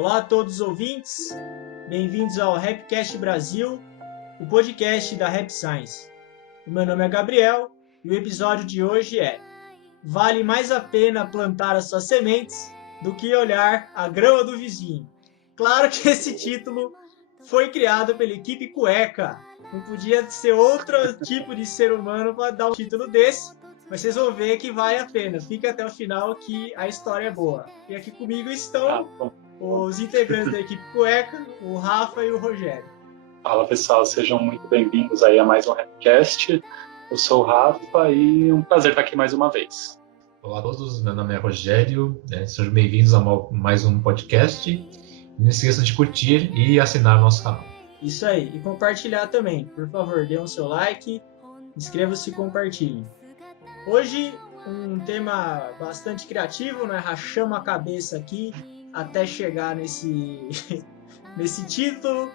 Olá a todos os ouvintes, bem-vindos ao Rapcast Brasil, o podcast da Rap Science. O meu nome é Gabriel e o episódio de hoje é: vale mais a pena plantar as suas sementes do que olhar a grama do vizinho. Claro que esse título foi criado pela equipe Cueca, não podia ser outro tipo de ser humano para dar um título desse, mas vocês vão ver que vale a pena. Fica até o final que a história é boa. E aqui comigo estão os integrantes da equipe Cueca, o Rafa e o Rogério. Fala pessoal, sejam muito bem-vindos aí a mais um Rapcast. Eu sou o Rafa e um prazer estar aqui mais uma vez. Olá a todos, meu nome é Rogério, sejam bem-vindos a mais um podcast. Não esqueçam de curtir e assinar o nosso canal. Isso aí, e compartilhar também. Por favor, dê um seu like, inscreva-se e compartilhe. Hoje, um tema bastante criativo, né? Rachamos a cabeça aqui até chegar nesse título.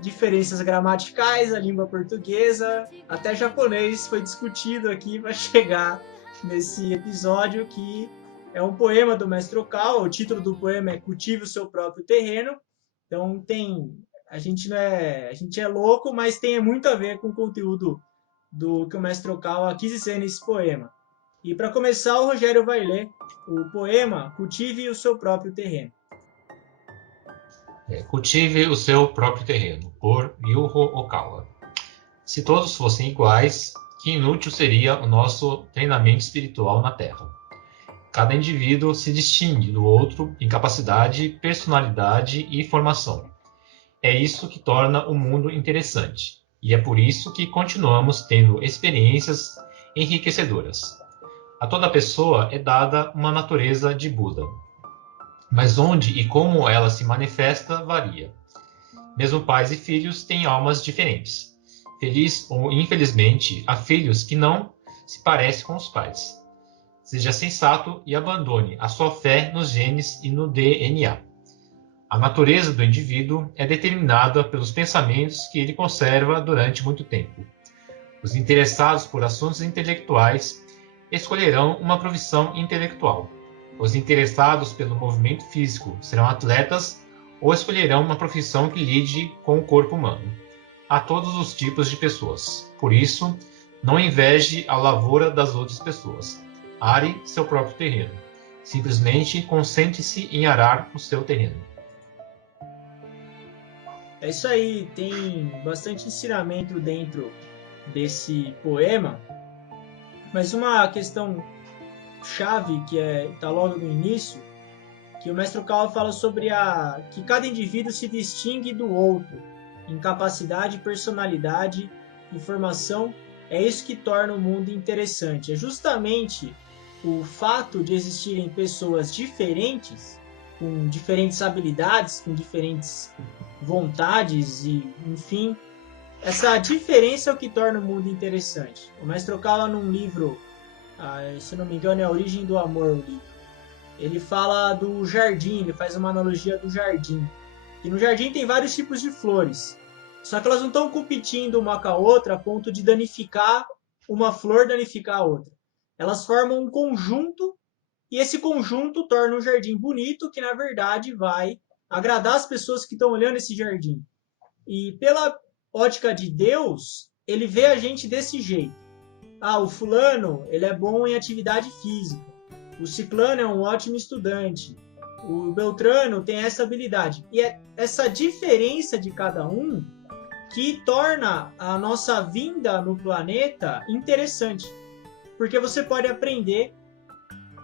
Diferenças gramaticais, a língua portuguesa, até japonês foi discutido aqui para chegar nesse episódio, que é um poema do Mestre Okao. O título do poema é Cultive o Seu Próprio Terreno. Então a gente é louco, mas tem muito a ver com o conteúdo do que o Mestre Okao quis dizer nesse poema. E para começar, o Rogério vai ler o poema Cultive o Seu Próprio Terreno. Cultive o seu próprio terreno, por Yuho Okawa. Se todos fossem iguais, que inútil seria o nosso treinamento espiritual na Terra. Cada indivíduo se distingue do outro em capacidade, personalidade e formação. É isso que torna o mundo interessante, e é por isso que continuamos tendo experiências enriquecedoras. A toda pessoa é dada uma natureza de Buda, mas onde e como ela se manifesta varia. Mesmo pais e filhos têm almas diferentes. Feliz ou infelizmente, há filhos que não se parecem com os pais. Seja sensato e abandone a sua fé nos genes e no DNA. A natureza do indivíduo é determinada pelos pensamentos que ele conserva durante muito tempo. Os interessados por assuntos intelectuais escolherão uma profissão intelectual. Os interessados pelo movimento físico serão atletas ou escolherão uma profissão que lide com o corpo humano. Há todos os tipos de pessoas. Por isso, não inveje a lavoura das outras pessoas. Are seu próprio terreno. Simplesmente concentre-se em arar o seu terreno. É isso aí, tem bastante ensinamento dentro desse poema, mas uma questão chave que está logo no início, que o Mestre Okao fala sobre que cada indivíduo se distingue do outro em capacidade, personalidade e formação. É isso que torna o mundo interessante. É justamente o fato de existirem pessoas diferentes, com diferentes habilidades, com diferentes vontades e, enfim, essa diferença é o que torna o mundo interessante. O Mestre Okao, num livro, se não me engano é A Origem do Amor, o livro, ele fala do jardim, ele faz uma analogia do jardim. E no jardim tem vários tipos de flores, só que elas não estão competindo uma com a outra a ponto de danificar uma flor, danificar a outra. Elas formam um conjunto, e esse conjunto torna um jardim bonito, que na verdade vai agradar as pessoas que estão olhando esse jardim. E pela ótica de Deus, ele vê a gente desse jeito. O fulano, ele é bom em atividade física. O ciclano é um ótimo estudante. O beltrano tem essa habilidade. E é essa diferença de cada um que torna a nossa vinda no planeta interessante. Porque você pode aprender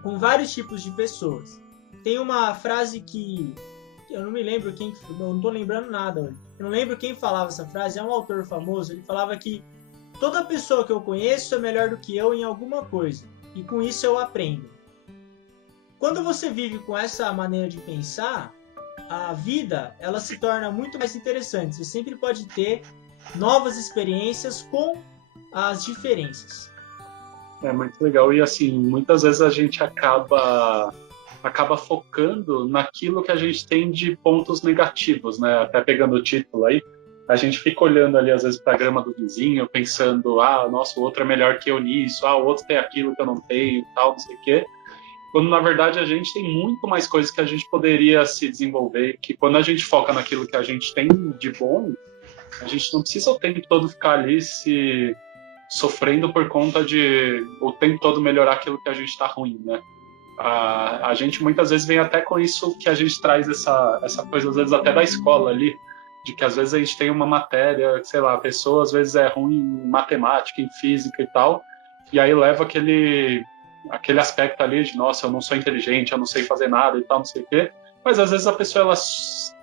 com vários tipos de pessoas. Tem uma frase que eu não me lembro quem, eu não estou lembrando nada hoje. Eu não lembro quem falava essa frase, é um autor famoso. Ele falava que toda pessoa que eu conheço é melhor do que eu em alguma coisa, e com isso eu aprendo. Quando você vive com essa maneira de pensar, a vida ela se torna muito mais interessante. Você sempre pode ter novas experiências com as diferenças. É muito legal. E assim, muitas vezes a gente acaba focando naquilo que a gente tem de pontos negativos, né? Até pegando o título aí, a gente fica olhando ali às vezes para a grama do vizinho, pensando, nossa, o outro é melhor que eu nisso, o outro tem aquilo que eu não tenho, tal, não sei o quê. quando na verdade a gente tem muito mais coisas que a gente poderia se desenvolver, que quando a gente foca naquilo que a gente tem de bom, a gente não precisa o tempo todo ficar ali se sofrendo por conta de o tempo todo melhorar aquilo que a gente está ruim, né? A gente muitas vezes vem até com isso que a gente traz essa coisa, às vezes até da escola ali, de que às vezes a gente tem uma matéria, sei lá, a pessoa às vezes é ruim em matemática, em física e tal, e aí leva aquele aspecto ali de, nossa, eu não sou inteligente, eu não sei fazer nada e tal, não sei o quê, mas às vezes a pessoa,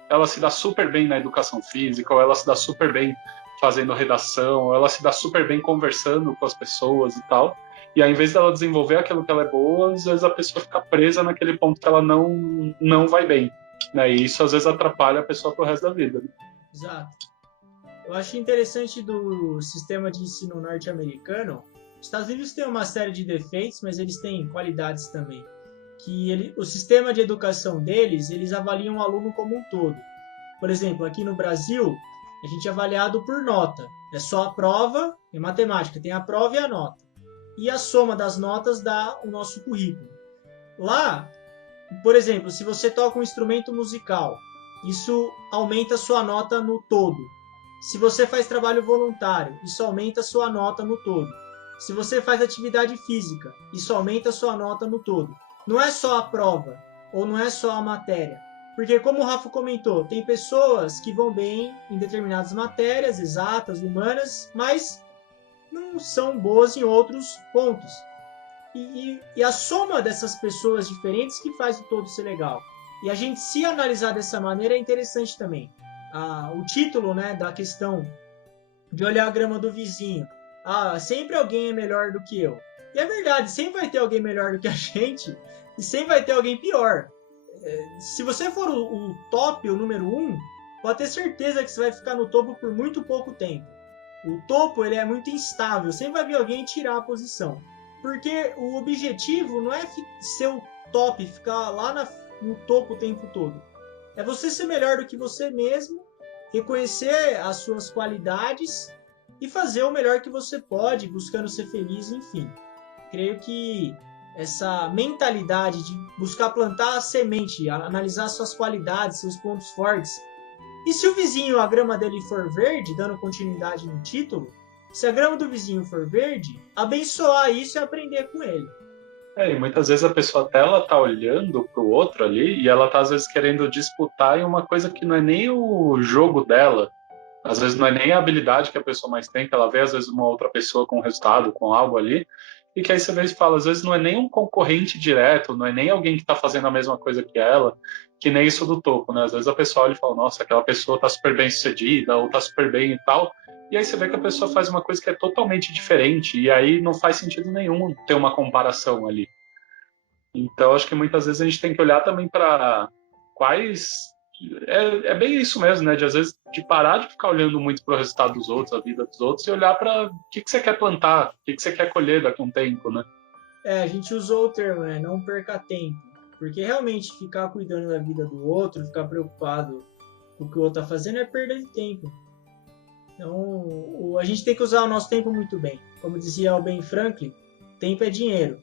ela se dá super bem na educação física, ou ela se dá super bem fazendo redação, ou ela se dá super bem conversando com as pessoas e tal, e aí, ao invés dela desenvolver aquilo que ela é boa, às vezes a pessoa fica presa naquele ponto que ela não vai bem, né? E isso às vezes atrapalha a pessoa pro resto da vida. Né? Exato. Eu acho interessante do sistema de ensino norte-americano. Os Estados Unidos tem uma série de defeitos, mas eles têm qualidades também. O sistema de educação deles, eles avaliam o aluno como um todo. Por exemplo, aqui no Brasil, a gente é avaliado por nota. É só a prova, em matemática, tem a prova e a nota. E a soma das notas dá o nosso currículo. Lá, por exemplo, se você toca um instrumento musical, isso aumenta a sua nota no todo. Se você faz trabalho voluntário, isso aumenta a sua nota no todo. Se você faz atividade física, isso aumenta a sua nota no todo. Não é só a prova, ou não é só a matéria. Porque, como o Rafa comentou, tem pessoas que vão bem em determinadas matérias, exatas, humanas, mas não são boas em outros pontos. E a soma dessas pessoas diferentes que faz o todo ser legal. E a gente se analisar dessa maneira é interessante também. O título, né, da questão de olhar a grama do vizinho. Sempre alguém é melhor do que eu. E é verdade, sempre vai ter alguém melhor do que a gente e sempre vai ter alguém pior. Se você for o top, o número 1, pode ter certeza que você vai ficar no topo por muito pouco tempo. O topo ele é muito instável, sempre vai vir alguém tirar a posição. Porque o objetivo não é ser o top, ficar lá no topo o tempo todo. É você ser melhor do que você mesmo, reconhecer as suas qualidades e fazer o melhor que você pode, buscando ser feliz, enfim. Creio que essa mentalidade de buscar plantar a semente, analisar suas qualidades, seus pontos fortes. E se o vizinho, a grama dele for verde, dando continuidade no título, se a grama do vizinho for verde, abençoar isso e aprender com ele. E muitas vezes a pessoa até ela tá olhando pro outro ali e ela tá às vezes querendo disputar em uma coisa que não é nem o jogo dela. Às vezes não é nem a habilidade que a pessoa mais tem, que ela vê às vezes uma outra pessoa com resultado, com algo ali, e que aí você vê e fala, às vezes não é nem um concorrente direto, não é nem alguém que está fazendo a mesma coisa que ela, que nem isso do topo, né? Às vezes a pessoa olha e fala, nossa, aquela pessoa tá super bem sucedida, ou tá super bem e tal, e aí você vê que a pessoa faz uma coisa que é totalmente diferente, e aí não faz sentido nenhum ter uma comparação ali. Então, acho que muitas vezes a gente tem que olhar também para quais... É bem isso mesmo, né? De às vezes de parar de ficar olhando muito para o resultado dos outros, a vida dos outros, e olhar para o que você quer plantar, o que você quer colher daqui a um tempo, né? A gente usou o termo, né? Não perca tempo. Porque realmente ficar cuidando da vida do outro, ficar preocupado com o que o outro está fazendo é perda de tempo. Então, a gente tem que usar o nosso tempo muito bem. Como dizia o Ben Franklin, tempo é dinheiro.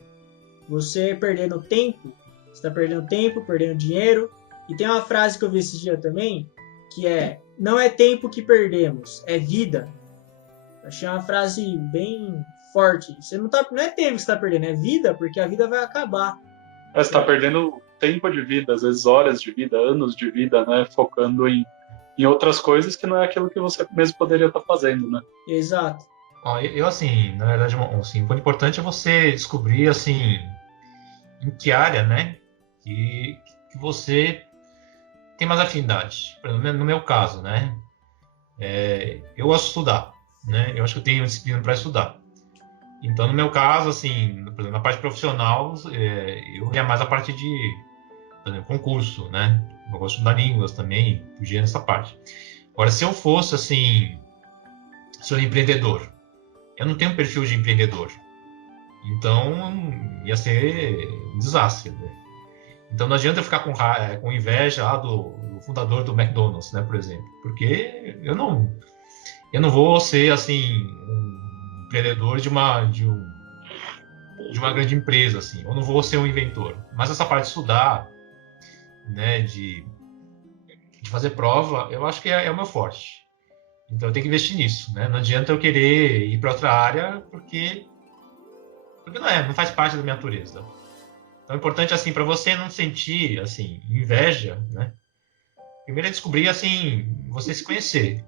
Você perdendo tempo, você está perdendo tempo, perdendo dinheiro. E tem uma frase que eu vi esse dia também, que é, não é tempo que perdemos, é vida. Eu achei uma frase bem forte. Você não é tempo que você está perdendo, é vida, porque a vida vai acabar. Você está perdendo tempo de vida, às vezes horas de vida, anos de vida, né? Focando em outras coisas que não é aquilo que você mesmo poderia estar fazendo, né? Exato. Eu, assim, na verdade, assim, o importante é você descobrir, assim, em que área, né, que você tem mais afinidade. Por exemplo, no meu caso, né, eu gosto de estudar, né, eu acho que eu tenho disciplina para estudar. Então, no meu caso, assim, por exemplo, na parte profissional, eu ia mais a parte de, por exemplo, concurso, né, eu gosto de estudar línguas também, fugia nessa parte. Agora, se eu fosse, assim, sou empreendedor, eu não tenho um perfil de empreendedor. Então, ia ser um desastre. Né? Então, não adianta eu ficar com inveja lá do fundador do McDonald's, né, por exemplo. Porque eu não vou ser, assim, um empreendedor de de uma grande empresa, assim. Eu não vou ser um inventor. Mas essa parte de estudar, né, de fazer prova, eu acho que é o meu forte. Então eu tenho que investir nisso, né? Não adianta eu querer ir para outra área porque não faz parte da minha natureza. Então é importante, assim, para você não sentir, assim, inveja, né? Primeiro é descobrir, assim, você se conhecer.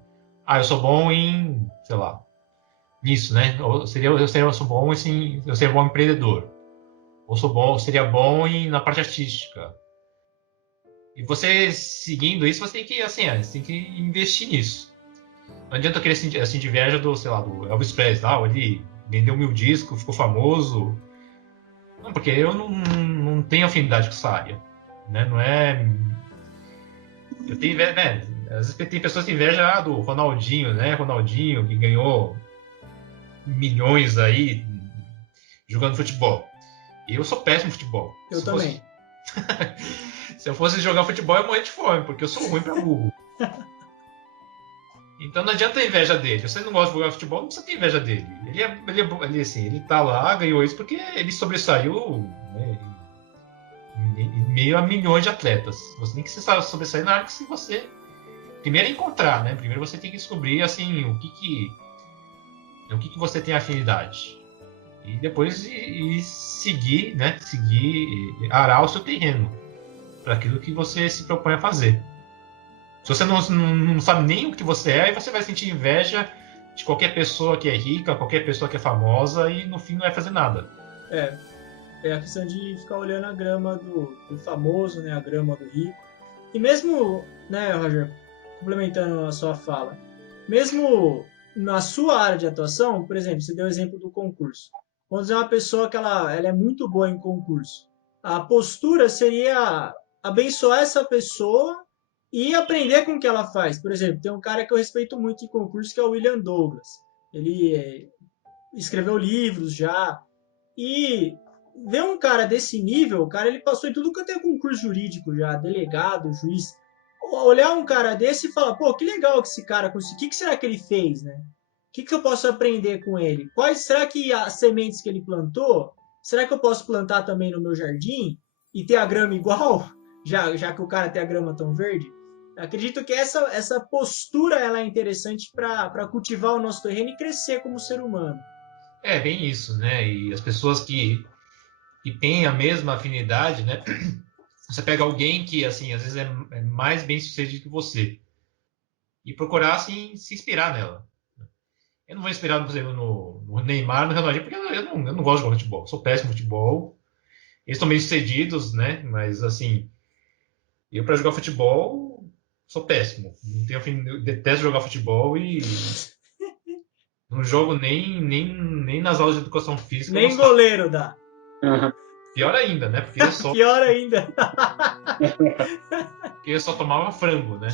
Eu sou bom em, sei lá, nisso, né? Eu sou bom, assim, eu seria bom empreendedor. Seria bom na parte artística. E você seguindo isso, você tem que, assim, você tem que investir nisso. Não adianta eu querer sentir, assim, de inveja do, sei lá, do Elvis Presley, tá? Ele vendeu 1000 discos, ficou famoso. Não, porque eu não tenho afinidade com essa área, né? Não é... Eu tenho inveja, né? Às vezes tem pessoas que invejam do Ronaldinho, né? Ronaldinho, que ganhou milhões aí jogando futebol. Eu sou péssimo em futebol. Eu também. Se eu fosse jogar futebol, eu ia morrer de fome, porque eu sou ruim pra burro. Então não adianta a inveja dele. Se você não gosta de jogar futebol, não precisa ter inveja dele. Ele assim, ele tá lá, ganhou isso porque ele sobressaiu, né, em meio a milhões de atletas. Você tem que se sobressair na área que você primeiro encontrar, né? Primeiro você tem que descobrir assim o que você tem afinidade. E depois seguir, né? Arar o seu terreno para aquilo que você se propõe a fazer. Se você não sabe nem o que você é, aí você vai sentir inveja de qualquer pessoa que é rica, qualquer pessoa que é famosa, e no fim não vai fazer nada. É a questão de ficar olhando a grama do famoso, né? A grama do rico. E mesmo, né, Roger, complementando a sua fala, mesmo na sua área de atuação, por exemplo, você deu o exemplo do concurso. Vamos dizer uma pessoa que ela é muito boa em concurso. A postura seria abençoar essa pessoa e aprender com o que ela faz. Por exemplo, tem um cara que eu respeito muito em concurso, que é o William Douglas. Ele escreveu livros já. E ver um cara desse nível, o cara ele passou em tudo que eu tenho concurso jurídico já, delegado, juiz. Olhar um cara desse e falar, pô, que legal que esse cara conseguiu. O que será que ele fez, né? O que eu posso aprender com ele? Quais será que as sementes que ele plantou, será que eu posso plantar também no meu jardim e ter a grama igual, já que o cara tem a grama tão verde? Acredito que essa postura ela é interessante para cultivar o nosso terreno e crescer como ser humano. É bem isso, né? E as pessoas que têm a mesma afinidade, né? Você pega alguém que, assim, às vezes é mais bem sucedido que você e procurar, assim, se inspirar nela. Eu não vou inspirar, por exemplo, no Neymar, no Ronaldinho, porque eu não gosto de jogar futebol. Sou péssimo no futebol. Eles estão meio sucedidos, né? Mas, assim, eu para jogar futebol sou péssimo. Não tenho eu detesto jogar futebol e não jogo nem nas aulas de educação física. Nem goleiro dá. Pior ainda, né? Porque eu só Pior ainda. porque eu só tomava frango, né?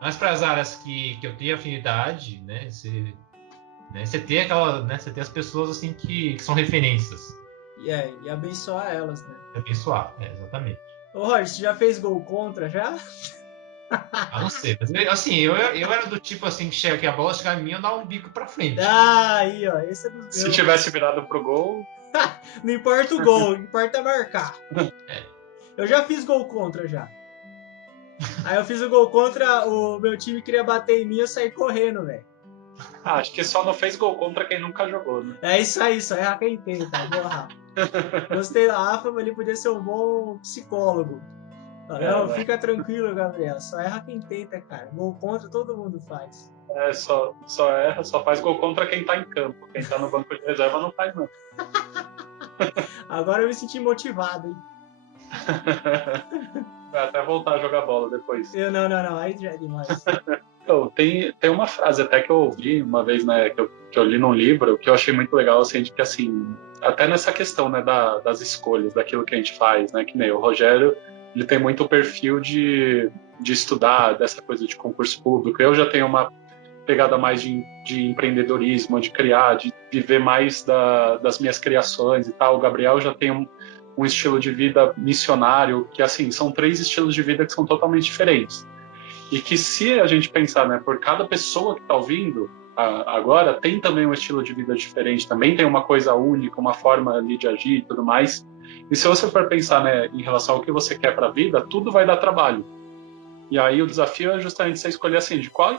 Mas para as áreas que eu tenho afinidade, né? Você tem aquela, né? Você tem as pessoas assim que são referências. E abençoar elas, né? Abençoar, exatamente. Ô, Roger, você já fez gol contra já? Não sei, mas assim, eu era do tipo assim que chega aqui a bola, chegar em mim, eu dar um bico pra frente. Aí, ó, esse é dos meus. Se tivesse virado pro gol. Não importa o gol, importa marcar. Eu já fiz gol contra já. Aí eu fiz o gol contra, o meu time queria bater em mim, eu saí correndo, velho. Acho que só não fez gol contra quem nunca jogou, né? É isso aí, só erra quem tem, tá? Porra. Gostei da Rafa, mas ele podia ser um bom psicólogo. Não, fica tranquilo, Gabriel. Só erra quem tenta, cara. Gol contra todo mundo faz. Só erra, só faz gol contra quem tá em campo. Quem tá no banco de reserva não faz, não. Agora eu me senti motivado, hein? Vai até voltar a jogar bola depois. Não. Aí já é demais. Então, tem uma frase até que eu ouvi uma vez, né, que eu li num livro, que eu achei muito legal, assim, de que, assim, até nessa questão, né, das escolhas, daquilo que a gente faz, né, que nem o Rogério, ele tem muito perfil de estudar, dessa coisa de concurso público. Eu já tenho uma pegada mais de empreendedorismo, de criar, de viver mais das minhas criações e tal. O Gabriel já tem um estilo de vida missionário, que, assim, são 3 estilos de vida que são totalmente diferentes. E que se a gente pensar, né, por cada pessoa que está ouvindo, agora tem também um estilo de vida diferente, também tem uma coisa única, uma forma ali de agir e tudo mais. E se você for pensar, né, em relação ao que você quer para a vida, tudo vai dar trabalho. E aí o desafio é justamente você escolher assim, de qual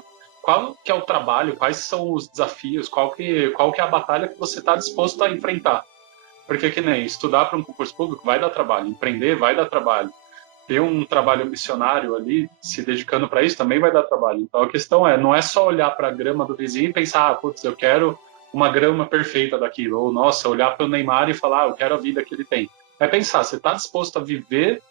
que é o trabalho, quais são os desafios, qual que é a batalha que você está disposto a enfrentar. Porque que nem estudar para um concurso público vai dar trabalho, empreender vai dar trabalho, ter um trabalho missionário ali, se dedicando para isso, também vai dar trabalho. Então a questão não é só olhar para a grama do vizinho e pensar, putz, eu quero uma grama perfeita daquilo, ou nossa, olhar para o Neymar e falar, eu quero a vida que ele tem. É pensar, você está disposto a viver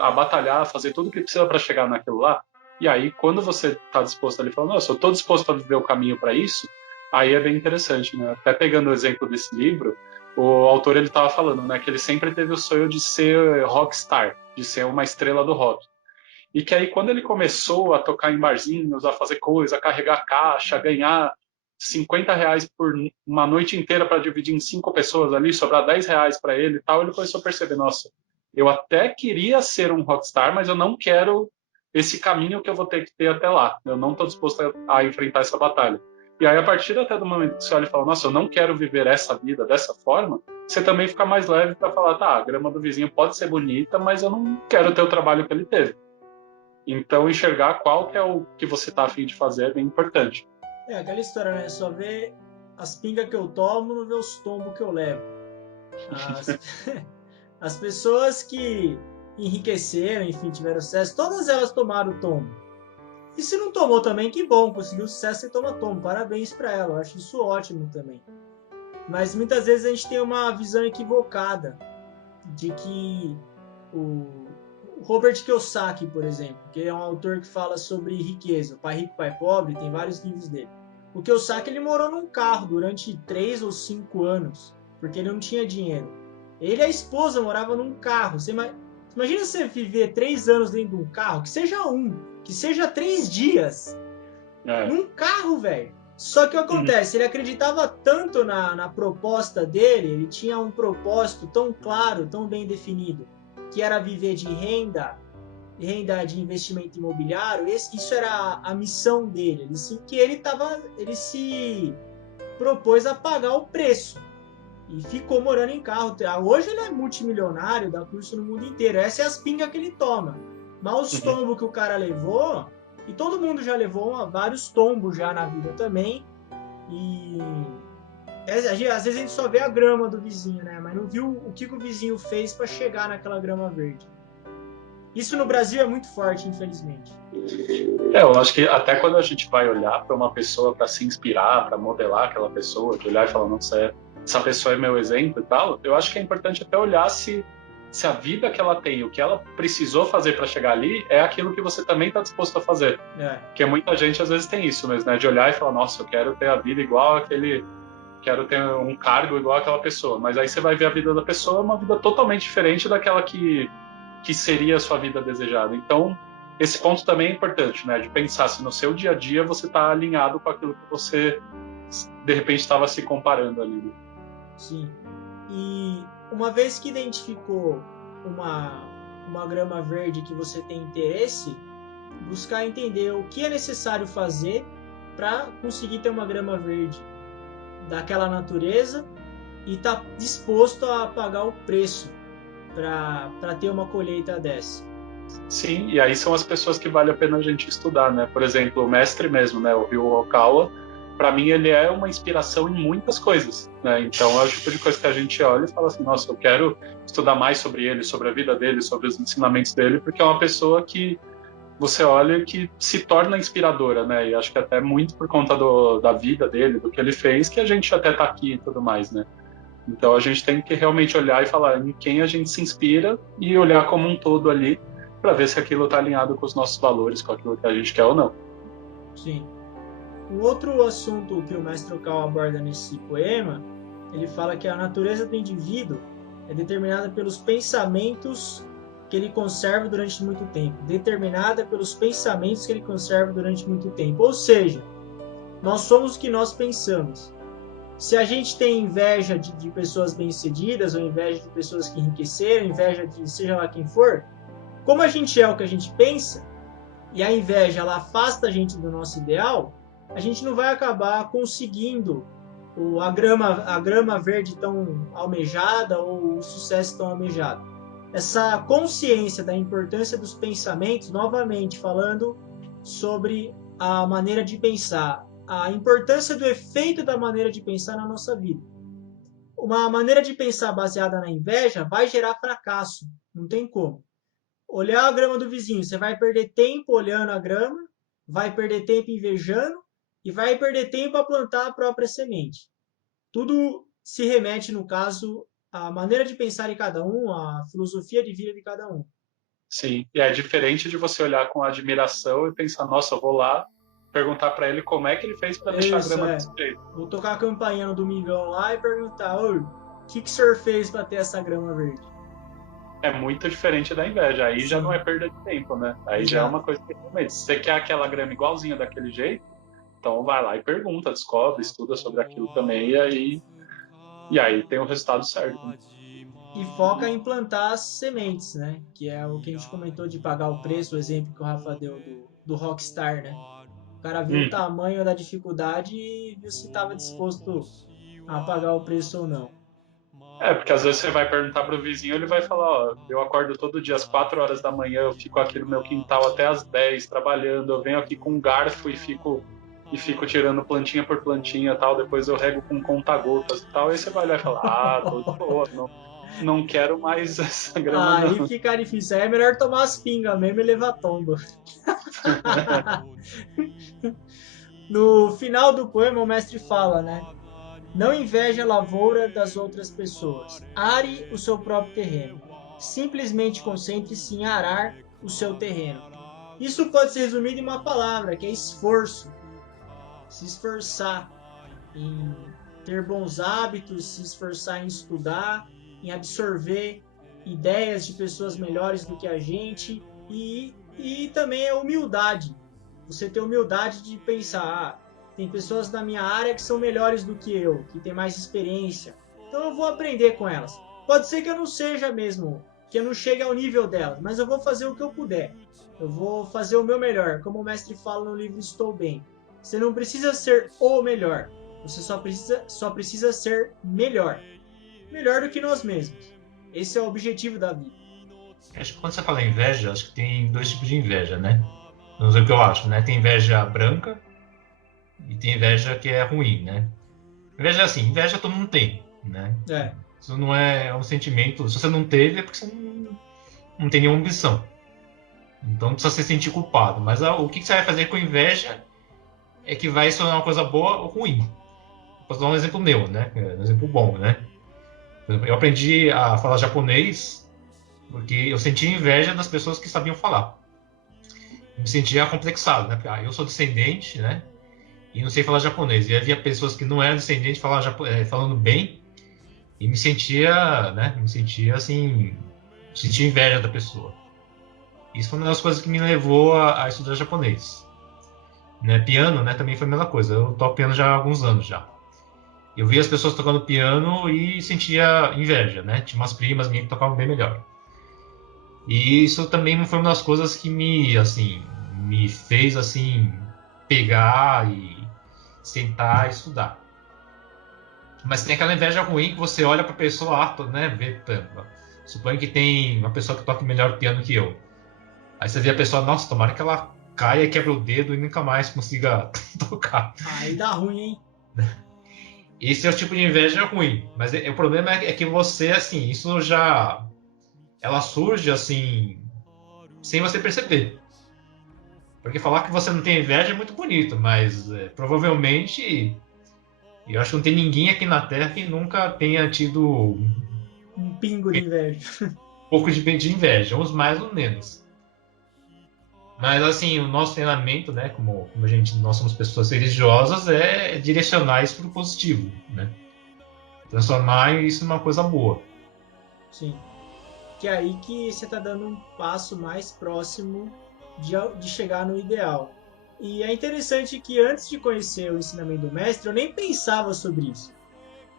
a batalhar, a fazer tudo o que precisa para chegar naquilo lá? E aí, quando você está disposto ali, falando, nossa, eu estou disposto a viver o caminho para isso, aí é bem interessante, né? Até pegando o exemplo desse livro, o autor ele estava falando, né, que ele sempre teve o sonho de ser rockstar, de ser uma estrela do rock. E que aí quando ele começou a tocar em barzinhos, a fazer coisa, a carregar caixa, a ganhar R$ 50 por uma noite inteira para dividir em 5 pessoas ali, sobrar R$ 10 para ele e tal, ele começou a perceber, nossa, eu até queria ser um rockstar, mas eu não quero esse caminho que eu vou ter que ter até lá. Eu não estou disposto a enfrentar essa batalha. E aí, a partir até do momento que você olha e fala, nossa, eu não quero viver essa vida dessa forma, você também fica mais leve para falar, tá, a grama do vizinho pode ser bonita, mas eu não quero ter o trabalho que ele teve. Então, enxergar qual que é o que você tá a fim de fazer é bem importante. É aquela história, né? Só ver as pingas que eu tomo, não ver os tombos que eu levo. As pessoas que enriqueceram, enfim, tiveram sucesso, todas elas tomaram tombo. E se não tomou também, que bom, conseguiu sucesso e toma tombo. Parabéns para ela, eu acho isso ótimo também. Mas muitas vezes a gente tem uma visão equivocada de que o Robert Kiyosaki, por exemplo, que é um autor que fala sobre riqueza, o Pai Rico, Pai Pobre, tem vários livros dele. O Kiyosaki ele morou num carro durante 3 ou 5 anos, porque ele não tinha dinheiro. Ele e a esposa moravam num carro. Imagina você viver 3 anos dentro de um carro, que seja 3 dias, num carro, velho. Só que o que acontece? Ele acreditava tanto na proposta dele, ele tinha um propósito tão claro, tão bem definido, que era viver de renda de investimento imobiliário. Isso era a missão dele. Ele se propôs a pagar o preço e ficou morando em carro. Hoje ele é multimilionário, dá curso no mundo inteiro. Essa é as pingas que ele toma. Mas os tombos que o cara levou, e todo mundo já levou vários tombos já na vida também, e às vezes a gente só vê a grama do vizinho, né? Mas não viu o que o vizinho fez para chegar naquela grama verde. Isso no Brasil é muito forte, infelizmente. Eu acho que até quando a gente vai olhar para uma pessoa para se inspirar, para modelar aquela pessoa, de olhar e falar, nossa, essa pessoa é meu exemplo e tal, eu acho que é importante até olhar se a vida que ela tem, o que ela precisou fazer para chegar ali, é aquilo que você também está disposto a fazer. Porque muita gente às vezes tem isso mesmo, né? De olhar e falar, nossa, eu quero ter a vida igual quero ter um cargo igual aquela pessoa. Mas aí você vai ver a vida da pessoa, uma vida totalmente diferente daquela que seria a sua vida desejada. Então, esse ponto também é importante, né? De pensar se no seu dia a dia você está alinhado com aquilo que você, de repente, estava se comparando ali. Né? Sim. E uma vez que identificou uma grama verde que você tem interesse, buscar entender o que é necessário fazer para conseguir ter uma grama verde daquela natureza e estar disposto a pagar o preço para ter uma colheita dessa. Sim, e aí são as pessoas que vale a pena a gente estudar, né? Por exemplo, o mestre mesmo, né? O Ryu Okawa, para mim ele é uma inspiração em muitas coisas, né? Então é o tipo de coisa que a gente olha e fala assim, nossa, eu quero estudar mais sobre ele, sobre a vida dele, sobre os ensinamentos dele, porque é uma pessoa que você olha e que se torna inspiradora, né? E acho que até muito por conta da vida dele, do que ele fez, que a gente até tá aqui e tudo mais, né? Então a gente tem que realmente olhar e falar em quem a gente se inspira e olhar como um todo ali para ver se aquilo está alinhado com os nossos valores, com aquilo que a gente quer ou não. Sim. Um outro assunto que o mestre Okawa aborda nesse poema, ele fala que a natureza do indivíduo é determinada pelos pensamentos que ele conserva durante muito tempo. Determinada pelos pensamentos que ele conserva durante muito tempo. Ou seja, nós somos o que nós pensamos. Se a gente tem inveja de pessoas bem-sucedidas, ou inveja de pessoas que enriqueceram, inveja de seja lá quem for, como a gente é o que a gente pensa, e a inveja ela afasta a gente do nosso ideal, a gente não vai acabar conseguindo a grama verde tão almejada ou o sucesso tão almejado. Essa consciência da importância dos pensamentos, novamente falando sobre a maneira de pensar, a importância do efeito da maneira de pensar na nossa vida. Uma maneira de pensar baseada na inveja vai gerar fracasso, não tem como. Olhar a grama do vizinho, você vai perder tempo olhando a grama, vai perder tempo invejando e vai perder tempo a plantar a própria semente. Tudo se remete, no caso, à maneira de pensar de cada um, à filosofia de vida de cada um. Sim, e é diferente de você olhar com admiração e pensar, nossa, eu vou lá perguntar para ele como é que ele fez para deixar a grama desse jeito. Vou tocar a campainha no domingão lá e perguntar, o que o senhor fez para ter essa grama verde? É muito diferente da inveja, aí Sim. já não é perda de tempo, né? Aí Exato. já é uma coisa que realmente, se você quer aquela grama igualzinha daquele jeito, então vai lá e pergunta, descobre, estuda sobre aquilo também, e aí tem o resultado certo. E foca em plantar as sementes, né? Que é o que a gente comentou de pagar o preço, o exemplo que o Rafa deu do Rockstar, né? O cara viu o tamanho da dificuldade e viu se estava disposto a pagar o preço ou não. Porque às vezes você vai perguntar pro vizinho, ele vai falar, ó, eu acordo todo dia às 4 horas da manhã, eu fico aqui no meu quintal até às 10 trabalhando, eu venho aqui com um garfo e fico tirando plantinha por plantinha, tal, depois eu rego com conta-gotas e tal, aí você vai olhar e falar, tô de boa, não quero mais essa grama não. Aí fica difícil, aí é melhor tomar as pingas mesmo e levar tomba. No final do poema o mestre fala, né? Não inveje a lavoura das outras pessoas. Are o seu próprio terreno. Simplesmente concentre-se em arar o seu terreno. Isso pode ser resumido em uma palavra, que é esforço. Se esforçar em ter bons hábitos, se esforçar em estudar, em absorver ideias de pessoas melhores do que a gente e também a humildade. Você ter humildade de pensar, tem pessoas na minha área que são melhores do que eu, que têm mais experiência. Então eu vou aprender com elas. Pode ser que eu não seja mesmo, que eu não chegue ao nível delas, mas eu vou fazer o que eu puder. Eu vou fazer o meu melhor. Como o mestre fala no livro Estou Bem. Você não precisa ser o melhor. Você só precisa ser melhor. Melhor do que nós mesmos. Esse é o objetivo da vida. Acho que quando você fala inveja, acho que tem dois tipos de inveja, né? Não sei o que eu acho, né? Tem inveja branca e tem inveja que é ruim, né? Inveja é assim, inveja todo mundo tem, né? Isso não é um sentimento. Se você não teve, é porque você não tem nenhuma ambição. Então não precisa se sentir culpado. Mas o que você vai fazer com inveja é que vai se tornar uma coisa boa ou ruim. Posso dar um exemplo meu, né? Um exemplo bom, né? Eu aprendi a falar japonês porque eu sentia inveja das pessoas que sabiam falar. Eu me sentia complexado, né? Porque eu sou descendente, né? E não sei falar japonês. E havia pessoas que não eram descendentes falando bem e me sentia, né? Me sentia assim, sentia inveja da pessoa. Isso foi uma das coisas que me levou a estudar japonês. Né? Piano, né? Também foi a mesma coisa. Eu toco piano já há alguns anos já. Eu via as pessoas tocando piano e sentia inveja, né? Tinha umas primas minhas que tocavam bem melhor. E isso também foi uma das coisas que me fez assim pegar e sentar e estudar. Mas tem aquela inveja ruim que você olha para a pessoa, né? Suponho que tem uma pessoa que toca melhor piano que eu. Aí você vê a pessoa, nossa, tomara que ela caia, quebra o dedo e nunca mais consiga tocar. Aí dá ruim, hein? Esse é o tipo de inveja ruim. Mas o problema é que você, assim, isso já... Ela surge, assim, sem você perceber. Porque falar que você não tem inveja é muito bonito, mas provavelmente... Eu acho que não tem ninguém aqui na Terra que nunca tenha tido... Um pingo de inveja. Um pouco de inveja, uns mais ou menos. Mas assim, o nosso treinamento, né, como nós somos pessoas religiosas, é direcionar isso para o positivo, né? Transformar isso numa coisa boa. Sim. Que é aí que você está dando um passo mais próximo de chegar no ideal. E é interessante que antes de conhecer o ensinamento do mestre, eu nem pensava sobre isso.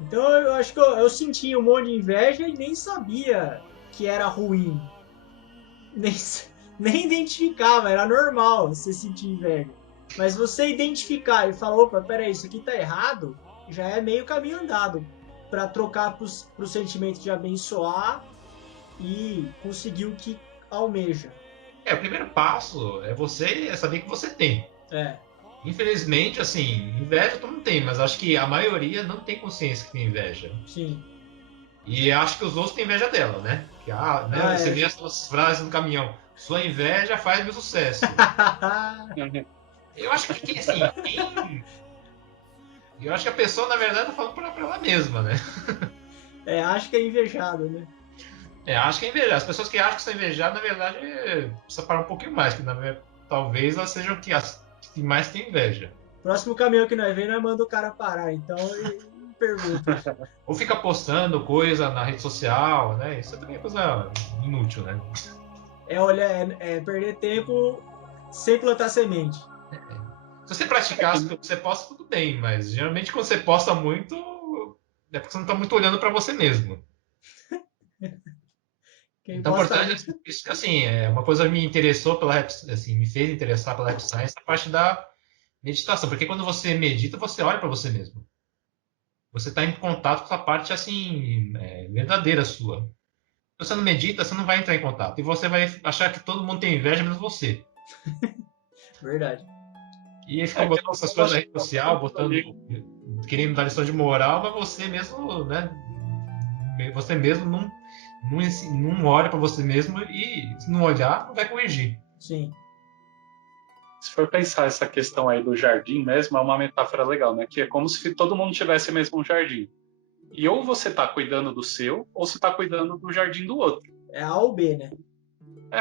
Então eu acho que eu sentia um monte de inveja e nem sabia que era ruim. Nem identificava, era normal você sentir inveja. Mas você identificar e falar, opa, peraí, isso aqui tá errado, já é meio caminho andado para trocar pro sentimento de abençoar e conseguir o que almeja. O primeiro passo é saber que você tem. É, Infelizmente, assim, inveja todo mundo tem, mas acho que a maioria não tem consciência que tem inveja. sim. E acho que os outros têm inveja dela, né? Você vê as suas frases no caminhão. Sua inveja faz meu sucesso. Eu acho que assim, eu acho que a pessoa, na verdade, tá falando pra ela mesma, né? Acho que é invejado, né? Acho que é invejar. As pessoas que acham que são invejadas, na verdade, precisa parar um pouquinho mais, que talvez elas sejam as que mais têm inveja. Próximo caminhão que nós vemos, nós manda o cara parar, então pergunta. Ou fica postando coisa na rede social, né? Isso também é coisa inútil, né? É perder tempo sem plantar semente. Se você praticar as coisas que você posta, tudo bem, mas geralmente quando você posta muito, é porque você não está muito olhando para você mesmo. Quem Então, posta importante, isso assim, uma coisa que me interessou me fez interessar pela Rap Science, a parte da meditação, porque quando você medita, você olha para você mesmo. Você está em contato com essa parte assim verdadeira sua. Se você não medita, você não vai entrar em contato e você vai achar que todo mundo tem inveja menos você. Verdade. E aí fica botando essas coisas na rede social, querendo dar lição de moral, mas você mesmo, né? Você mesmo não olha para você mesmo e se não olhar, não vai corrigir. Sim. Se for pensar essa questão aí do jardim mesmo, é uma metáfora legal, né? Que é como se todo mundo tivesse mesmo um jardim. E ou você está cuidando do seu, ou você está cuidando do jardim do outro. É A ou B, né?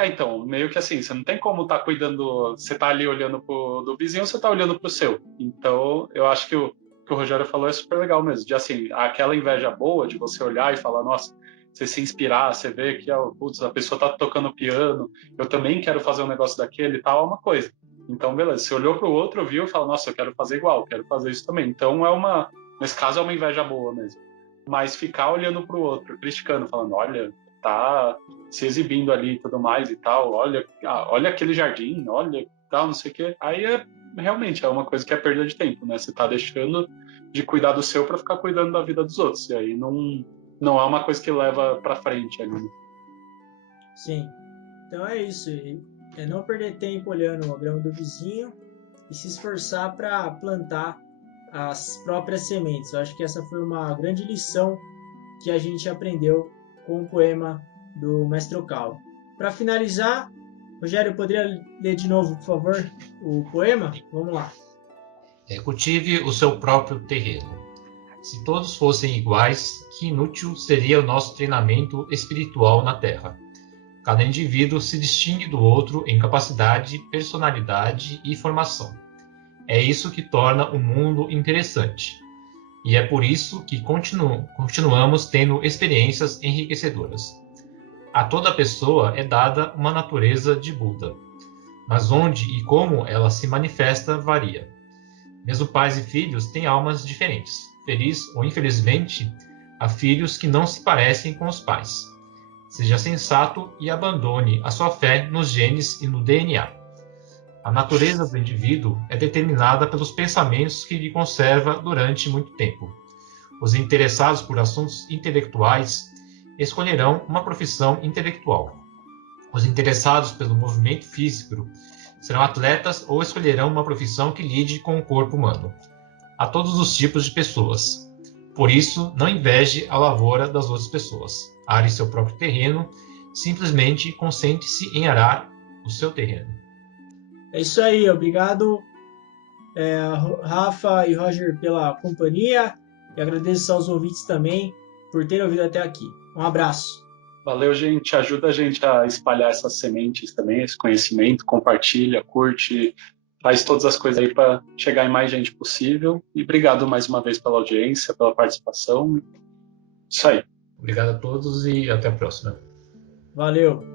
Então, meio que assim, você não tem como estar cuidando, você tá ali olhando do vizinho, você tá olhando pro seu. Então, eu acho que o que o Rogério falou é super legal mesmo, de assim, aquela inveja boa de você olhar e falar, nossa, você se inspirar, você vê que, putz, a pessoa tá tocando piano, eu também quero fazer um negócio daquele e tal, é uma coisa. Então, beleza, você olhou pro outro, viu e fala, nossa, eu quero fazer igual, quero fazer isso também. Então, nesse caso, é uma inveja boa mesmo. Mas ficar olhando pro outro, criticando, falando, olha, tá se exibindo ali e tudo mais e tal, olha aquele jardim, olha tal, não sei o quê. Aí realmente é uma coisa que é perda de tempo, né? Você tá deixando de cuidar do seu para ficar cuidando da vida dos outros. E aí não é uma coisa que leva para frente ali. Né? Sim. Então é isso. É não perder tempo olhando o grão do vizinho e se esforçar para plantar as próprias sementes. Eu acho que essa foi uma grande lição que a gente aprendeu com o poema do Mestre Ocalo. Para finalizar, Rogério, poderia ler de novo, por favor, o poema? Vamos lá. Cultive o seu próprio terreno. Se todos fossem iguais, que inútil seria o nosso treinamento espiritual na Terra. Cada indivíduo se distingue do outro em capacidade, personalidade e formação. É isso que torna o mundo interessante. E é por isso que continuamos tendo experiências enriquecedoras. A toda pessoa é dada uma natureza de Buda, mas onde e como ela se manifesta varia. Mesmo pais e filhos têm almas diferentes. Feliz ou infelizmente, há filhos que não se parecem com os pais. Seja sensato e abandone a sua fé nos genes e no DNA. A natureza do indivíduo é determinada pelos pensamentos que ele conserva durante muito tempo. Os interessados por assuntos intelectuais escolherão uma profissão intelectual. Os interessados pelo movimento físico serão atletas ou escolherão uma profissão que lide com o corpo humano. Há todos os tipos de pessoas. Por isso, não inveje a lavoura das outras pessoas. Are seu próprio terreno, simplesmente concentre-se em arar o seu terreno. É isso aí, obrigado Rafa e Roger pela companhia e agradeço aos ouvintes também por terem ouvido até aqui. Um abraço. Valeu, gente. Ajuda a gente a espalhar essas sementes também, esse conhecimento, compartilha, curte, faz todas as coisas aí para chegar em mais gente possível. E obrigado mais uma vez pela audiência, pela participação. Isso aí. Obrigado a todos e até a próxima. Valeu.